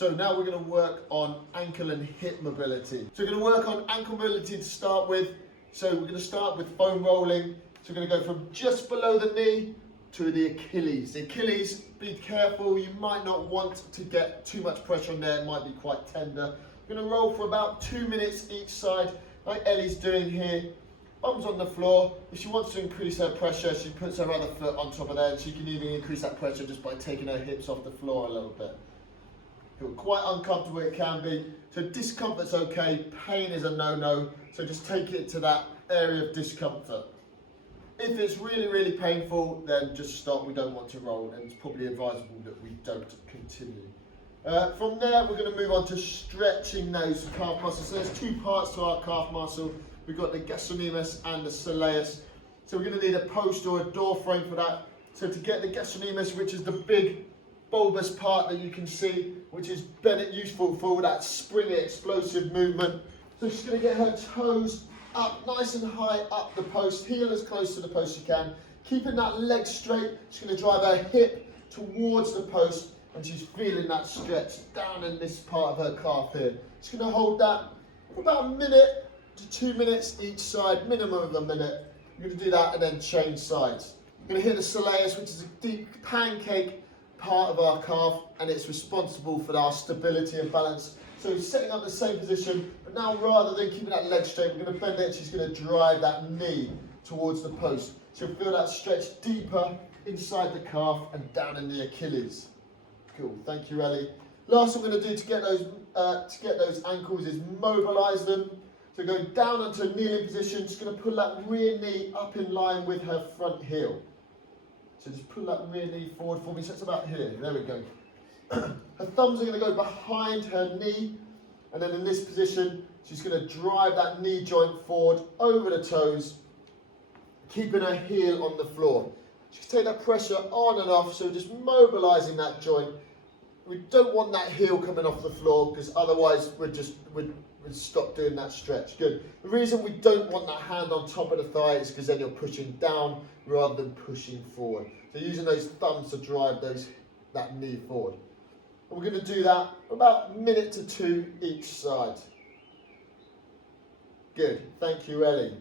So now we're going to work on ankle and hip mobility. So we're going to work on ankle mobility to start with. So we're going to start with foam rolling. So we're going to go from just below the knee to the Achilles. The Achilles, be careful, you might not want to get too much pressure on there, it might be quite tender. We're going to roll for about 2 minutes each side, like Ellie's doing here. Bums on the floor. If she wants to increase her pressure, she puts her other foot on top of there, and she can even increase that pressure just by taking her hips off the floor a little bit. Quite uncomfortable it can be, so discomfort's okay, pain is a no-no, so just take it to that area of discomfort. If it's really, really painful, then just stop. We don't want to roll, and it's probably advisable that we don't continue. From there, we're going to move on to stretching those calf muscles. So there's two parts to our calf muscle. We've got the gastrocnemius and the soleus. So we're going to need a post or a door frame for that. So to get the gastrocnemius, which is the big bulbous part that you can see, which is useful for that springy, explosive movement. So she's going to get her toes up nice and high up the post, heel as close to the post as you can, keeping that leg straight. She's going to drive her hip towards the post, and she's feeling that stretch down in this part of her calf here. She's going to hold that for about a minute to 2 minutes each side, minimum of a minute. You're going to do that and then change sides. You're going to hit the soleus, which is a deep pancake part of our calf, and it's responsible for our stability and balance. So setting up the same position, but now rather than keeping that leg straight, we're going to bend it. She's going to drive that knee towards the post. She'll feel that stretch deeper inside the calf and down in the Achilles. Cool, thank you, Ellie. Last thing we're going to do to get those ankles is mobilise them. So going down onto a kneeling position, just going to pull that rear knee up in line with her front heel. So just pull that rear knee forward for me. So it's about here. There we go. Her thumbs are going to go behind her knee, and then in this position, she's going to drive that knee joint forward over the toes, keeping her heel on the floor. She can take that pressure on and off, so just mobilising that joint. We don't want that heel coming off the floor, because otherwise we'd stop doing that stretch. Good. The reason we don't want that hand on top of the thigh is because then you're pushing down rather than pushing forward. So using those thumbs to drive that knee forward. And we're going to do that for about 1 minute to 2 each side. Good. Thank you, Ellie.